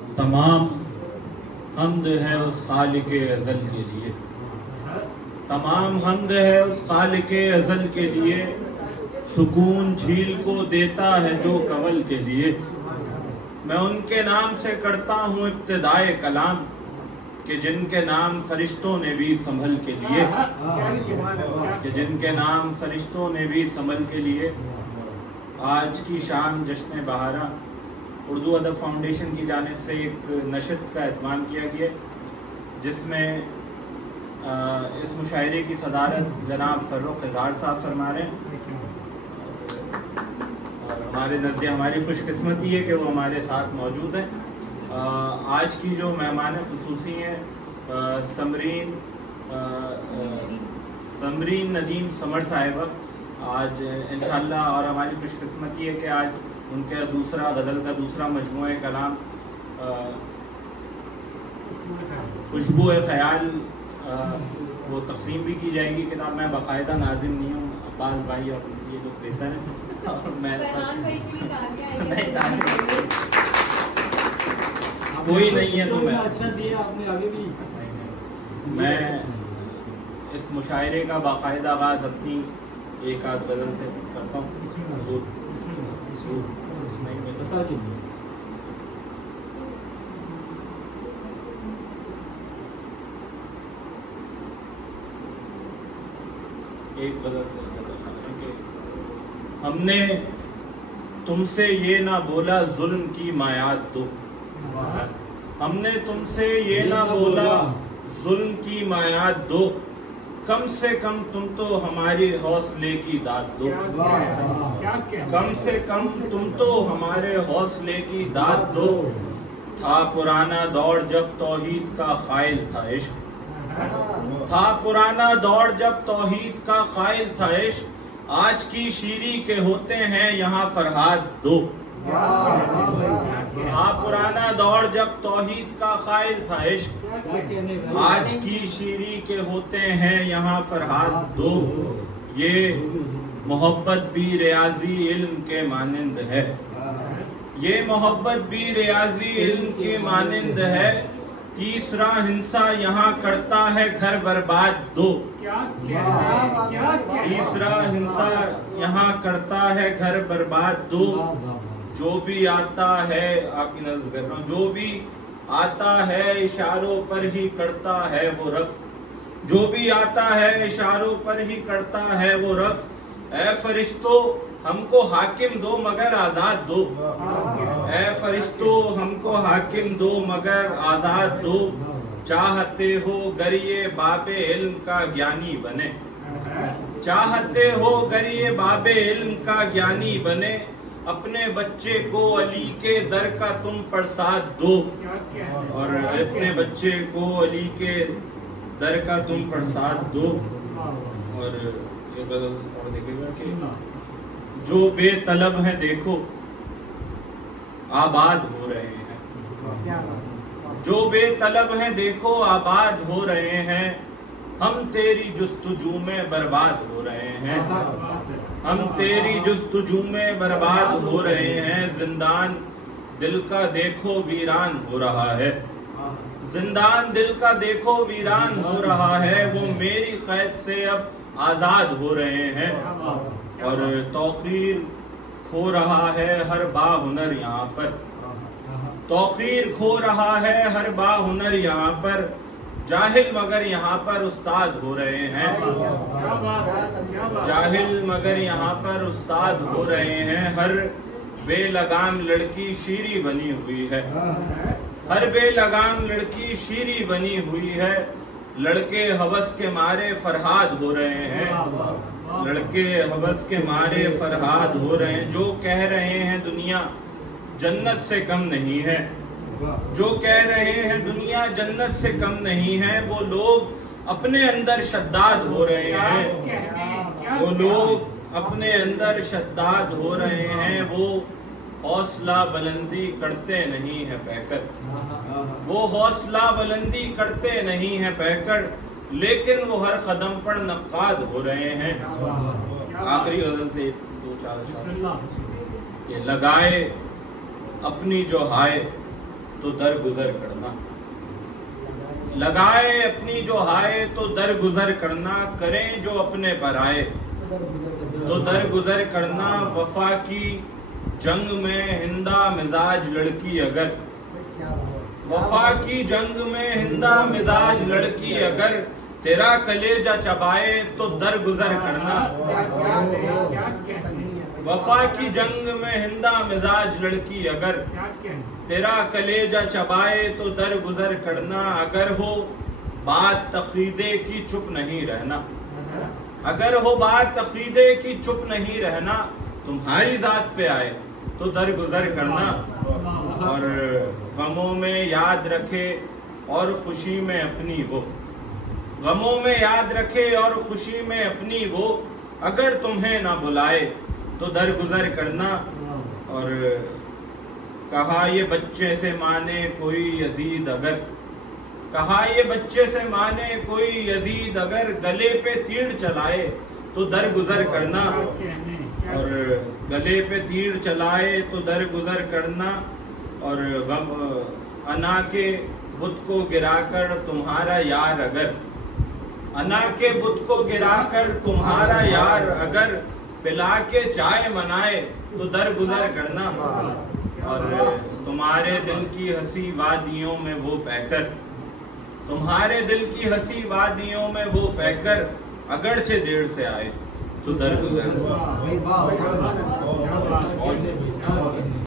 تمام حمد ہے اس خالق ازل کے لیے، تمام حمد ہے اس خالق ازل کے لیے، سکون جھیل کو دیتا ہے جو کنول کے لیے۔ میں ان کے نام سے کرتا ہوں ابتدائے کلام کہ جن کے نام فرشتوں نے بھی سنبھل کے لیے، کہ جن کے نام فرشتوں نے بھی سنبھل کے لیے۔ آج کی شام جشن بہارا اردو ادب فاؤنڈیشن کی جانب سے ایک نشست کا اہتمام کیا گیا، جس میں اس مشاعرے کی صدارت جناب فرخ اظہار صاحب فرما رہے ہیں، اور ہمارے نزدیک ہماری خوش قسمتی ہے کہ وہ ہمارے ساتھ موجود ہیں۔ آج کی جو مہمان خصوصی ہیں سمرین ندیم سمر صاحبہ، آج انشاءاللہ، اور ہماری خوش قسمتی ہے کہ آج ان کے غزل کا دوسرا مجموعہ کلام خوشبو خیال وہ تقسیم بھی کی جائے گی کتاب۔ میں باقاعدہ ناظم نہیں ہوں، عباس بھائی اور یہ لوگ بہتر ہیں، اور میں کوئی نہیں ہے تو میں اس مشاعرے کا باقاعدہ آغاز اپنی ایک آدھ غزل سے کرتا ہوں۔ ایک غزل سے کہ ہم نے تم سے یہ نہ بولا ظلم کی مایات دو، ہم نے تم سے یہ نہ بولا ظلم کی مایات دو، کم سے کم تم تو ہماری حوصلے کی داد دو، کم سے کم تم تو ہمارے حوصلے کی داد دو۔ تھا پرانا دور جب توحید کا قائل تھا عشق، تھا پرانا دور جب توحید کا قائل تھا عشق، آج کی شیری کے ہوتے ہیں یہاں فرہاد دو۔ تھا پرانا دور جب توحید کا قائل تھا عشق، آج کی شیری کے ہوتے ہیں یہاں فرہاد دو۔ یہ محبت بھی ریاضی علم کے مانند ہے، یہ محبت بھی ریاضی علم کے مانند ہے، تیسرا ہنسا یہاں کرتا ہے گھر برباد دو۔ تیسرا ہنسا یہاں کرتا ہے گھر برباد دو۔ جو بھی آتا ہے، آپ کی نظر کر رہا ہوں، جو بھی آتا ہے اشاروں پر ہی کرتا ہے وہ رقص، جو بھی آتا ہے اشاروں پر ہی کرتا ہے وہ رقص، اے فرشتو ہم کو حاکم دو مگر آزاد دو، اے فرشتو ہم کو حاکم دو مگر آزاد دو۔ چاہتے ہو گر یہ باب علم کا گیانی بنے، چاہتے ہو گر یہ باب علم کا گیانی بنے، اپنے بچے کو علی کے در کا تم پرساد دو، اور اپنے بچے کو علی کے در کا تم پرساد دو۔ اور یہ غزل اور دیکھے گا کہ جو بے طلب ہیں دیکھو آباد ہو رہے ہیں، جو بے طلب ہیں دیکھو آباد ہو رہے ہیں، ہم تیری جستجو میں برباد ہو رہے ہیں، ہم تیری جستجو میں برباد ہو رہے ہیں، زندان دل کا دیکھو ویران ہو رہا ہے، زندان دل کا دیکھو ویران ہو رہا ہے، وہ میری قید سے اب آزاد ہو رہے ہیں، اور توقیر کھو رہا ہے ہر با ہنر یہاں پر، توقیر کھو رہا ہے ہر با ہنر یہاں پر، جاہل مگر یہاں پر استاد ہو رہے ہیں، جاہل مگر یہاں پر استاد ہو رہے ہیں، ہر بے لگام لڑکی شیری بنی ہوئی ہے، ہر بے لگام لڑکی شیری بنی ہوئی ہے، لڑکے ہوس کے مارے فرہاد ہو رہے ہیں، لڑکے ہوس کے مارے فرہاد ہو رہے ہیں، جو کہہ رہے ہیں دنیا جنت سے کم نہیں ہے، جو کہہ رہے ہیں دنیا جنت سے کم نہیں ہے، وہ لوگ اپنے اندر شداد ہو رہے ہیں، وہ لوگ اپنے اندر شداد ہو رہے ہیں، وہ حوصلہ بلندی کرتے نہیں ہیں پیکر، وہ حوصلہ بلندی کرتے نہیں ہیں پیکر، لیکن وہ ہر قدم پر نقاد ہو رہے ہیں۔ آخری غزل سے دو چار اشعار کہ لگائے اپنی جو ہائے تو درگزر کرنا، لگائے اپنی جو ہائے تو درگزر کرنا، کریں جو اپنے پر آئے تو درگزر کرنا، وفا کی جنگ میں ہندہ مزاج لڑکی اگر، وفا کی جنگ میں ہندہ مزاج لڑکی اگر، تیرا کلیجہ چبائے تو درگزر کرنا، وفا کی جنگ میں ہندہ مزاج لڑکی اگر، تیرا کلیجہ چبائے تو درگزر کرنا، اگر ہو بات تقیدے کی چپ نہیں رہنا، اگر ہو بات تقیدے کی چپ نہیں رہنا، تمہاری ذات پہ آئے تو درگزر کرنا، اور غموں میں یاد رکھے اور خوشی میں اپنی وہ، غموں میں یاد رکھے اور خوشی میں اپنی وہ، اگر تمہیں نہ بلائے تو درگزر کرنا، اور کہا یہ بچے سے مانے کوئی یزید اگر، کہا یہ بچے سے مانے کوئی یزید اگر، گلے پہ تیر چلائے تو درگزر کرنا، اور گلے پہ تیر چلائے تو درگزر کرنا، اور غم انا کے بت کو گرا کر تمہارا یار اگر، انا کے بت کو گرا کر تمہارا یار اگر، پلا کے چائے منائے تو درگزر کرنا، اور تمہارے دل کی ہنسی وادیوں میں وہ بہ کر، تمہارے دل کی ہنسی وادیوں میں وہ بہ کر، اگرچہ دیر سے آئے تو درگزر